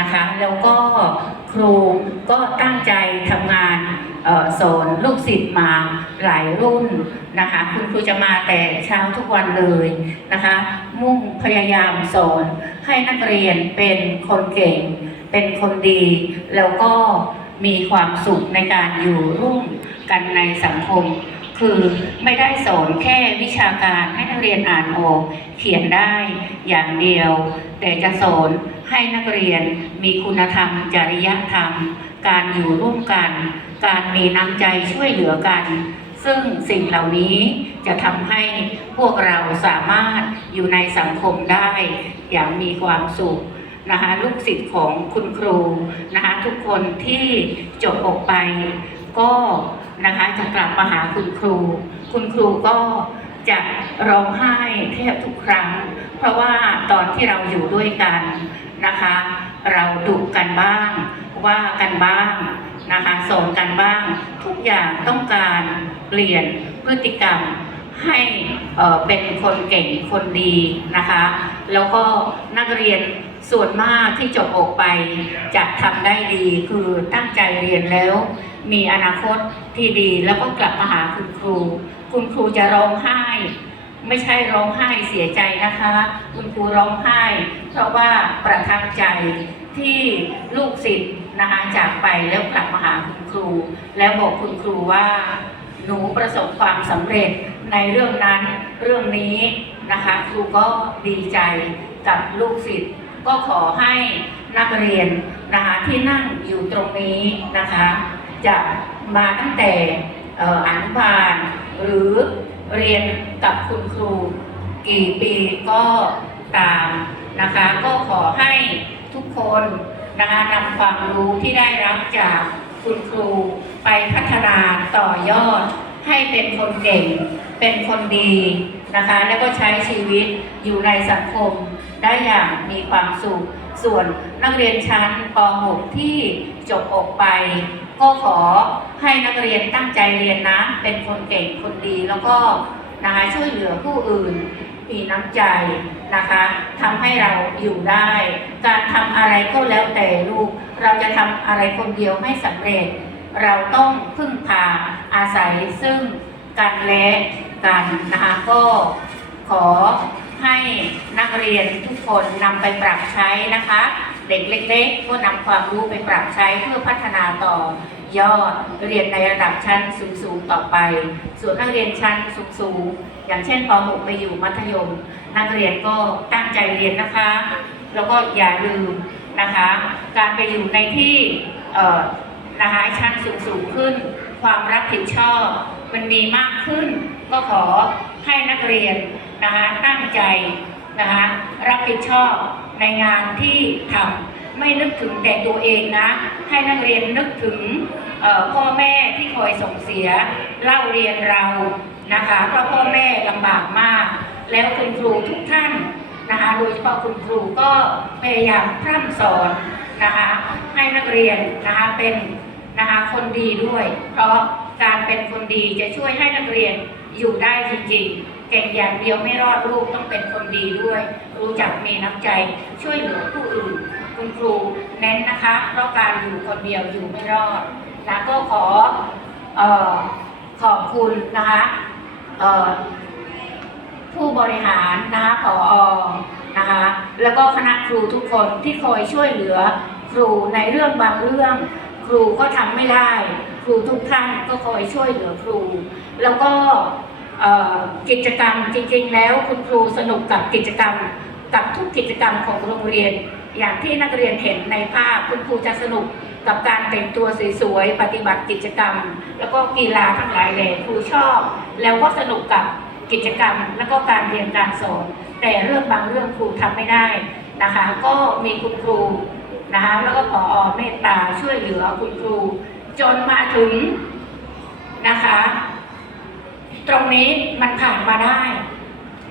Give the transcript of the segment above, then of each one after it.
นะคะ แล้วก็ครูก็ตั้งใจทำงานสอนลูกศิษย์มาหลายรุ่นนะคะ คุณครูจะมาแต่เช้าทุกวันเลยนะคะ มุ่งพยายามสอนให้นักเรียนเป็นคนเก่ง เป็นคนดี แล้วก็มีความสุขในการอยู่ร่วมกันในสังคม คือไม่ได้สอนแค่วิชาการให้นักเรียนอ่านออก เขียนได้อย่างเดียว แต่จะสอนให้นักเรียนมีคุณธรรม จริยธรรม การอยู่ร่วมกัน การมีน้ำใจช่วยเหลือกัน ซึ่งสิ่งเหล่านี้จะทำให้พวกเราสามารถอยู่ในสังคมได้ อย่างมีความสุขนะคะลูกศิษย์ของคุณครูนะคะทุกคนที่จบออกไปก็ นะคะ จะกลับมาหาคุณครู คุณครูก็จะร้องไห้แทบทุกครั้ง เพราะว่าตอนที่เราอยู่ด้วยกันนะคะ เราดุกันบ้าง ว่ากันบ้างนะคะสอนกันบ้าง ทุกอย่างต้องการเปลี่ยนพฤติกรรมให้เอ่อเป็นคนเก่งคนดีนะคะ แล้วก็นักเรียนส่วนมากที่จบออกไปจะทำได้ดีคือตั้งใจเรียนแล้ว มีอนาคตที่ดี แล้วก็กลับมาหาคุณครู คุณครูจะร้องไห้ ไม่ใช่ร้องไห้เสียใจนะคะ คุณครูร้องไห้ เพราะว่าประทับใจที่ลูกศิษย์นะคะจากไปแล้วกลับมาหาคุณครู แล้วบอกคุณครูว่าหนูประสบความสำเร็จในเรื่องนั้นเรื่องนี้นะคะ ครูก็ดีใจกับลูกศิษย์ก็ขอให้นักเรียนนะคะที่นั่งอยู่ตรงนี้นะคะ จะมาตั้งแต่อออนุบาลหรือเรียนกับคุณครู กี่ปีก็ตามนะคะ ก็ขอให้ทุกคนนะคะนำความรู้ที่ได้รับจากคุณครูไปพัฒนาต่อยอด ให้เป็นคนเก่ง เป็นคนดีนะคะ แล้วก็ใช้ชีวิตอยู่ในสังคมได้อย่างมีความสุข ส่วนนักเรียนชั้นป .6 ที่จบออกไป ก็ขอให้นักเรียนตั้งใจเรียนนะ เป็นคนเก่งคนดีแล้วก็นะคะช่วยเหลือผู้อื่นมีน้ำใจนะคะทำให้เราอยู่ได้ การทำอะไรก็แล้วแต่ลูก เราจะทำอะไรคนเดียวไม่สำเร็จ เราต้องพึ่งพาอาศัยซึ่งกันและกันนะคะก็ขอให้นักเรียนทุกคนนำไปปรับใช้นะคะ เด็กเล็ก ๆ ก็นำความรู้ไปปรับใช้เพื่อพัฒนาต่อยอดเรียนในระดับชั้นสูงๆต่อไป ส่วนนักเรียนชั้นสูงๆอย่างเช่นป .6 ไปอยู่มัธยม นักเรียนก็ตั้งใจเรียนนะคะ แล้วก็อย่าลืมนะคะ การไปอยู่ในที่นะคะชั้นสูงๆขึ้น ความรับผิดชอบมันมีมากขึ้น ก็ขอให้นักเรียนนะคะตั้งใจนะคะรับผิดชอบ ในงานที่ทำไม่นึกถึงแต่ตัวเองนะ ให้นักเรียนนึกถึงพ่อแม่ที่คอยส่งเสียเล่าเรียนเรานะคะเพราะพ่อแม่ลำบากมาก แล้วคุณครูทุกท่านนะคะโดยเฉพาะคุณครูก็พยายามพร่ำสอนนะคะให้นักเรียนนะคะเป็นนะคะคนดีด้วย เพราะการเป็นคนดีจะช่วยให้นักเรียนอยู่ได้จริงๆเก่งอย่างเดียวไม่รอดลูกต้องเป็นคนดีด้วย รู้จักมีน้ำใจช่วยเหลือผู้อื่น คุณครูเน้นนะคะเพราะการอยู่คนเดียวอยู่ไม่รอดนะก็ขอออขอบคุณนะคะผู้บริหารนะคะผอนะคะแล้วก็คณะครูทุกคนที่คอยช่วยเหลือครูในเรื่องบางเรื่อง ครูก็ทำไม่ได้ ครูทุกท่านก็คอยช่วยเหลือครู แล้วก็กิจกรรมจริงๆแล้วคุณครูสนุกกับกิจกรรม กับทุกกิจกรรมของโรงเรียน อย่างที่นักเรียนเห็นในภาพคุณครูจะสนุกกับการแต่งตัวสวยๆ ปฏิบัติกิจกรรม แล้วก็กีฬาทั้งหลายแหล่ครูชอบ แล้วก็สนุกกับกิจกรรม แล้วก็การเรียนการสอน แต่เรื่องบางเรื่องครูทำไม่ได้นะคะ ก็มีคุณครูนะคะแล้วก็ผอเมตตาช่วยเหลือคุณครู จนมาถึงนะคะ ตรงนี้มันผ่านมาได้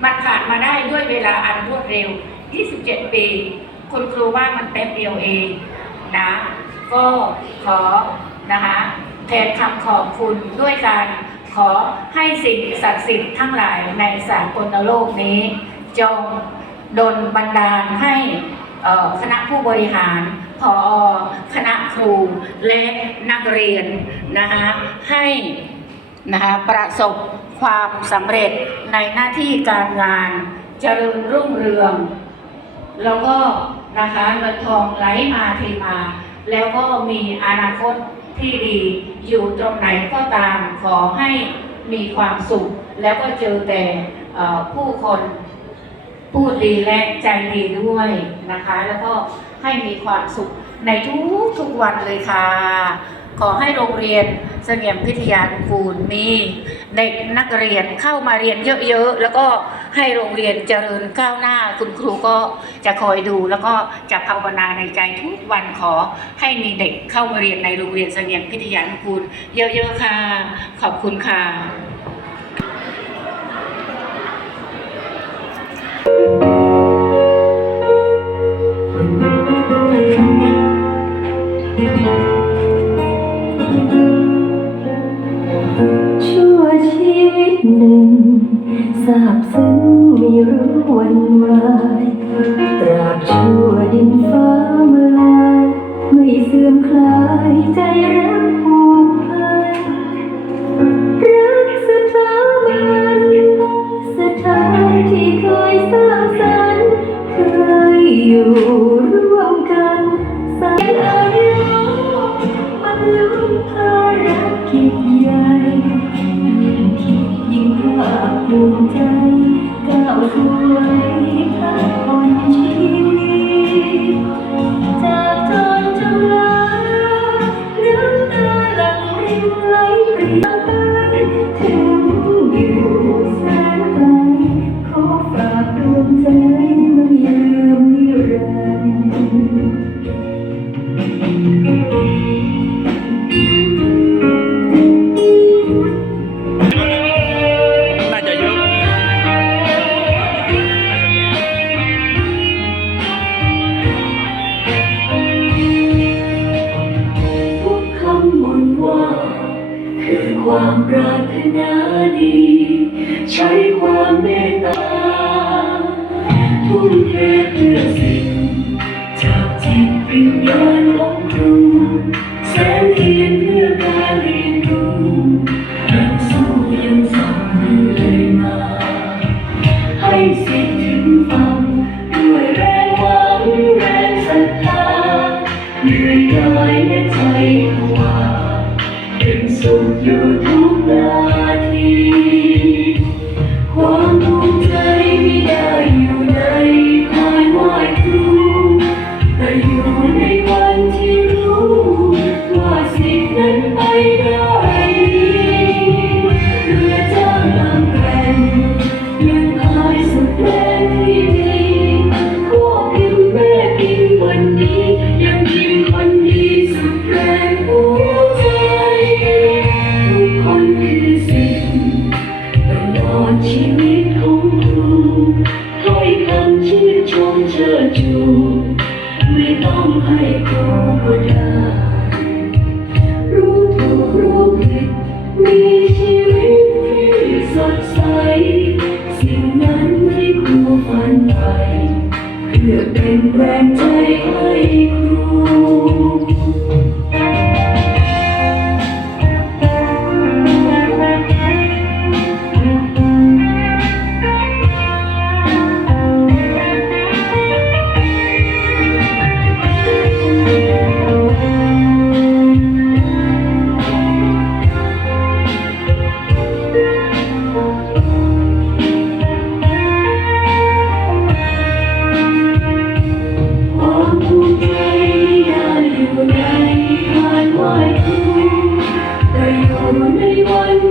มันผ่านมาได้ด้วยเวลาอันรวดเร็ว 27 ปี คุณครูว่ามันแป๊บเดียวเองนะ ก็ขอนะคะแทนคำขอบคุณด้วยการขอให้สิ่งศักดิ์สิทธิ์ทั้งหลายในสากลโลกนี้ จงดลบันดาลให้คณะผู้บริหารพอคณะครูและนักเรียนนะคะให้นะคะประสบ ความสำเร็จในหน้าที่การงาน เจริญรุ่งเรือง แล้วก็นะคะเงินทองไหลมาเทมา แล้วก็มีอนาคตที่ดีอยู่ตรงไหนก็ตามขอให้มีความสุข แล้วก็เจอแต่ผู้คนพูดดีและใจดีด้วยนะคะ แล้วก็ให้มีความสุขในทุกทุกๆวันเลยค่ะ ขอให้โรงเรียนเสงี่ยมพิทยานุกูลมีเด็กนักเรียนเข้ามาเรียนเยอะๆ แล้วก็ให้โรงเรียนเจริญก้าวหน้า คุณครูก็จะคอยดู แล้วก็จะภาวนาในใจทุกวันขอให้มีเด็กเข้ามาเรียนในโรงเรียนเสงี่ยมพิทยานุกูลเยอะๆค่ะ ขอบคุณค่ะชั่ รู้วันวา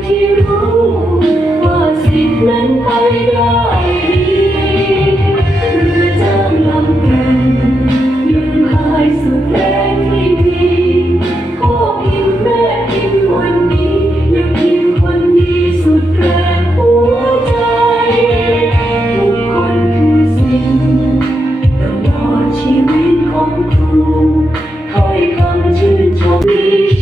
ที่รู้ว่าสิ่งนั้นไปได้ดีเรือจ้างลำแก่นยืงพายสุดแรงที่มีพ่อพิมพ์แม่พิมพ์วันนี้ยังพิมพ์คนดีสุดแรงหัวใจทุกคนคือสิ่งตลอดชีวิตของครูถ้อยคำชื่นชมดี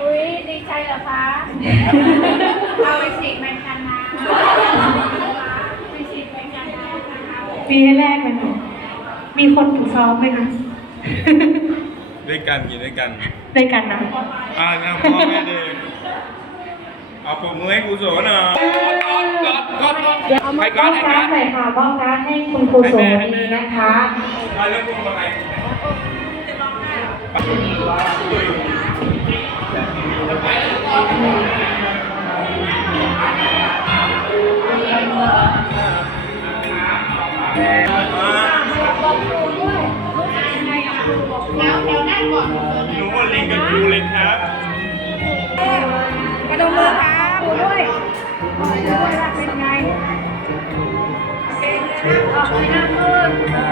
อุ้ยดีใจเหรอคะเอาไปฉีดแมงกันนะไปฉีดแมงกันนะปีแรกเลยค่ะมีคนถูกซ้อมไหมคะด้วยกันกินด้วยกันด้วยกันนะอ่านะพ่อแม่เด็กเอาปมมือให้ครูโสหน่อยกอดกอดกอดเดี๋ยวเอามามอบการ์ดหน่อยค่ะมอบการ์ดให้คุณครูโสวันนี้นะคะมาเรื่องพวงมาลัยแดูเลยครับกระดมมือครับดูด้วยดูด้วยว่าเป็นไงออกไปนั่งขึ้นเรา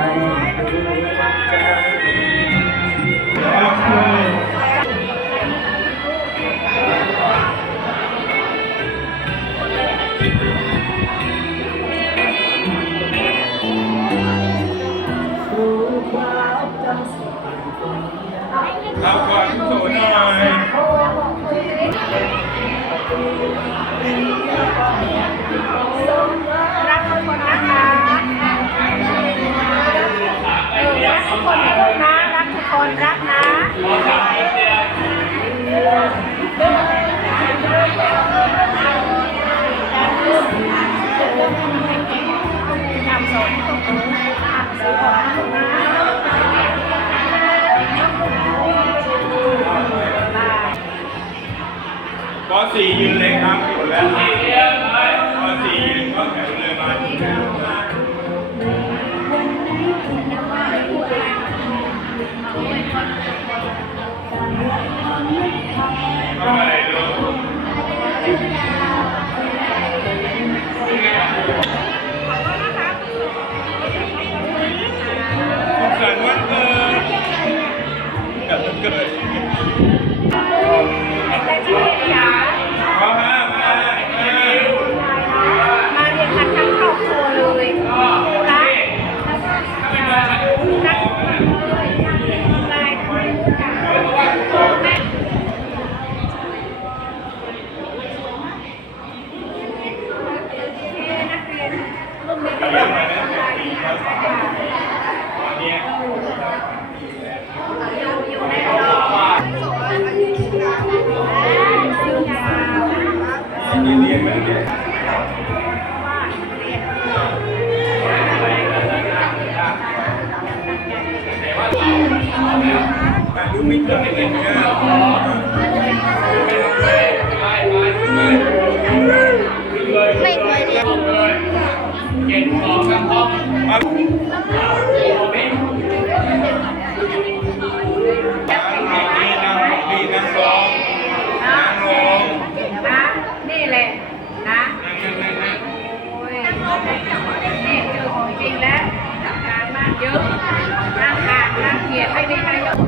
ป .4 ยืนเลยครับหมดแล้วป .4 ยืนก็แถวเลยมาทำอะไรลูกสุขสันต์วันเกิดกับวันเกิด เป็นของกำพองนี่แหละนะโอ้ยนี่เจอของจริงแล้วจัดการมากเยอะน่าขาดน่าเกลียดไม่ได้ใคร